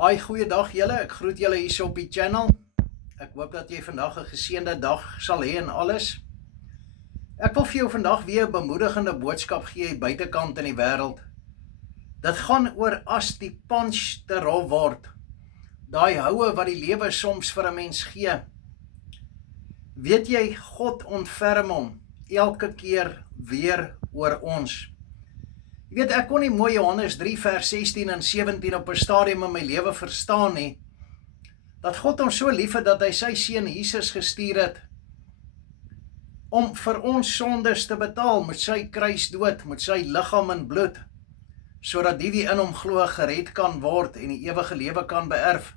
Hi, goeiedag julle, ek groet julle hier so op die channel. Ek hoop dat jy vandag 'n geseënde dag sal hê en alles. Ek wil vir jou vandag weer 'n bemoedigende boodskap gee hier buitekant in die wêreld. Dit gaan oor as die punch te rof word. Daai houe wat die lewe soms vir 'n mens gee. Weet jy, God ontferm hom elke keer weer oor ons. Jy weet, ek kon nie mooi Johannes 3 vers 16 en 17 op 'n stadium in my lewe verstaan nie, dat God ons so lief het dat hy sy seun Jesus gestuur het om vir ons sondes te betaal met sy kruisdood, met sy liggaam en bloed, sodat die wie in hom glo gered kan word en die ewige lewe kan beerf.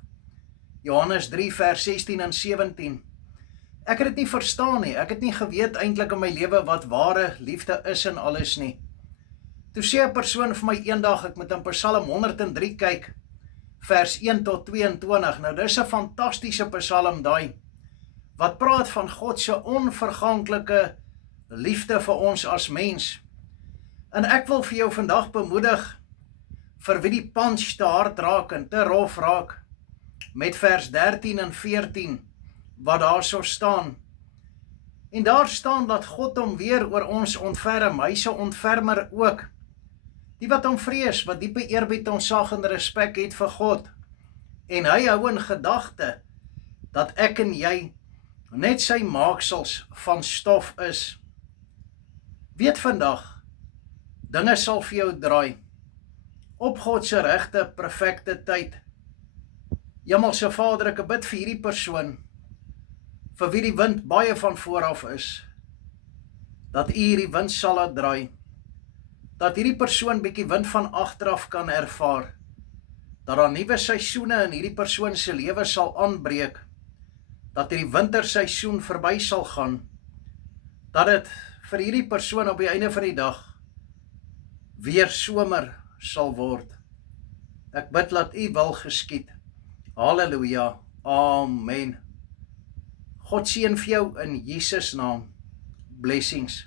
Johannes 3 vers 16 en 17. Ek het dit nie verstaan nie, ek het nie geweet eintlik in my lewe wat ware liefde is en alles nie. Toe sê 'n persoon vir my eendag, ek moet in Psalm 103 kyk, vers 1 tot 22. Nou dis 'n fantastiese psalm daai, wat praat van God se onverganklike liefde vir ons as mens. En ek wil vir jou vandag bemoedig, vir wie die punch te hard raak en te rof raak, met vers 13 en 14, wat daar so staan. En daar staan dat God hom weer oor ons ontferm, hy se ontfermer ook. Die wat hom vrees, wat diepe eerbied, ontzag en respek het vir God. En hy hou in gedagte dat ek en jy net sy maaksels van stof is. Weet vandag, dinge sal vir jou draai op God se regte, perfekte tyd. Hemelse Vader, ek bid vir hierdie persoon, vir wie die wind baie van vooraf is, dat U hierdie wind sal laat draai, dat hierdie persoon bietjie wind van agteraf kan ervaar, dat daar nuwe seisoene in hierdie persoon se lewe sal aanbreek, dat hierdie winterseisoen verby sal gaan, dat dit vir hierdie persoon op die einde van die dag weer somer sal word. Ek bid dat U wil geskied. Halleluja. Amen. God seën vir jou in Jesus naam. Blessings.